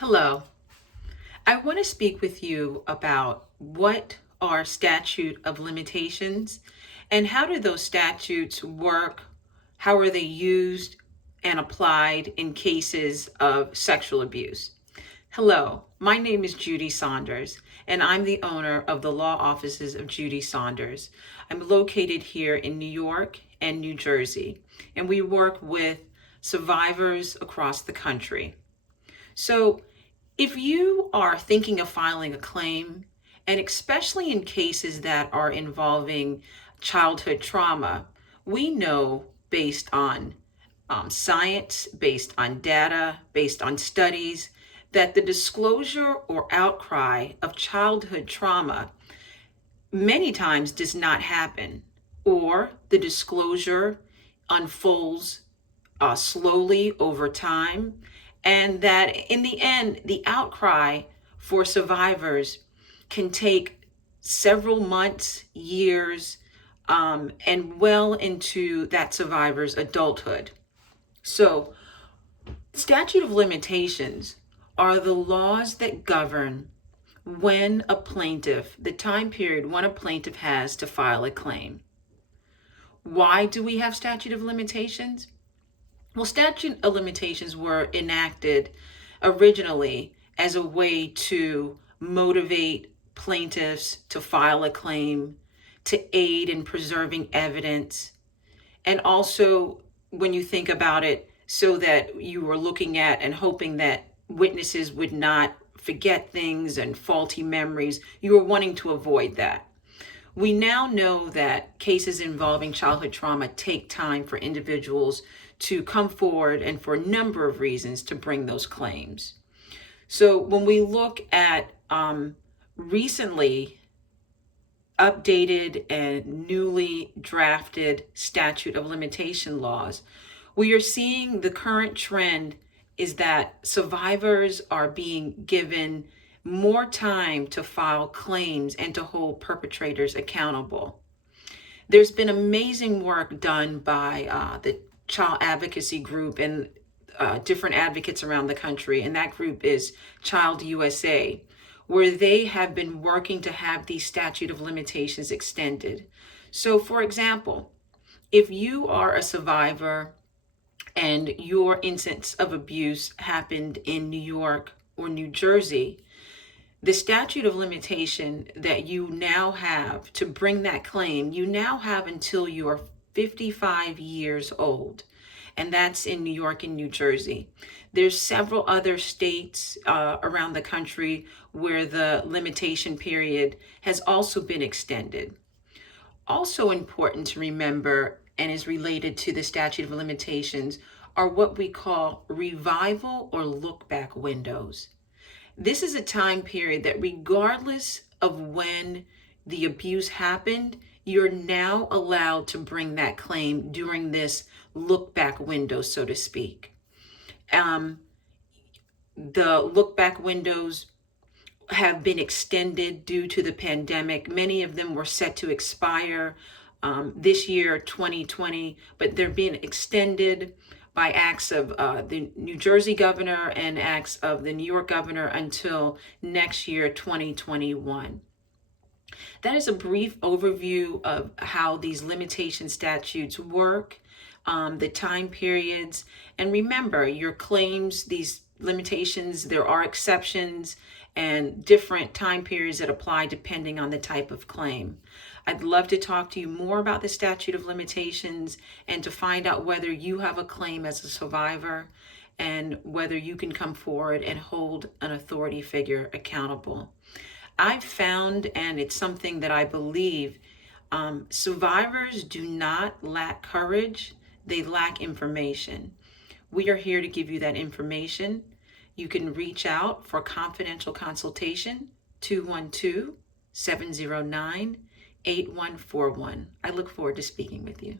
Hello. I want to speak with you about what are statute of limitations and how do those statutes work? How are they used and applied in cases of sexual abuse? Hello, my name is Judie Saunders, and I'm the owner of the law offices of Judie Saunders. I'm located here in New York and New Jersey, and we work with survivors across the country. So, if you are thinking of filing a claim, and especially in cases that are involving childhood trauma, we know based on science, based on data, based on studies, that the disclosure or outcry of childhood trauma many times does not happen, or the disclosure unfolds slowly over time, and that in the end, the outcry for survivors can take several months, years, and well into that survivor's adulthood. So, statute of limitations are the laws that govern when a plaintiff, the time period when a plaintiff has to file a claim. Why do we have statute of limitations? Well, statute of limitations were enacted originally as a way to motivate plaintiffs to file a claim, to aid in preserving evidence, and also, when you think about it, so that you were looking at and hoping that witnesses would not forget things and faulty memories. You were wanting to avoid that. We now know that cases involving childhood trauma take time for individuals to come forward and for a number of reasons to bring those claims. So when we look at recently updated and newly drafted statute of limitation laws, we are seeing the current trend is that survivors are being given more time to file claims and to hold perpetrators accountable. There's been amazing work done by the child advocacy group and different advocates around the country, and that group is Child USA, where they have been working to have these statute of limitations extended. So, for example, if you are a survivor and your instance of abuse happened in New York or New Jersey, the statute of limitation that you now have to bring that claim, you now have until you are 55 years old. And that's in New York and New Jersey. There's several other states around the country where the limitation period has also been extended. Also important to remember, and is related to the statute of limitations, are what we call revival or look back windows. This is a time period that regardless of when the abuse happened, you're now allowed to bring that claim during this look back window, so to speak. The look back windows have been extended due to the pandemic. Many of them were set to expire this year, 2020, but they're being extended by acts of the New Jersey governor and acts of the New York governor until next year, 2021. That is a brief overview of how these limitation statutes work, the time periods, and remember your claims, these limitations, there are exceptions and different time periods that apply depending on the type of claim. I'd love to talk to you more about the statute of limitations and to find out whether you have a claim as a survivor and whether you can come forward and hold an authority figure accountable. I've found, and it's something that I believe, survivors do not lack courage, they lack information. We are here to give you that information. You can reach out for confidential consultation, 212-709-8141. I look forward to speaking with you.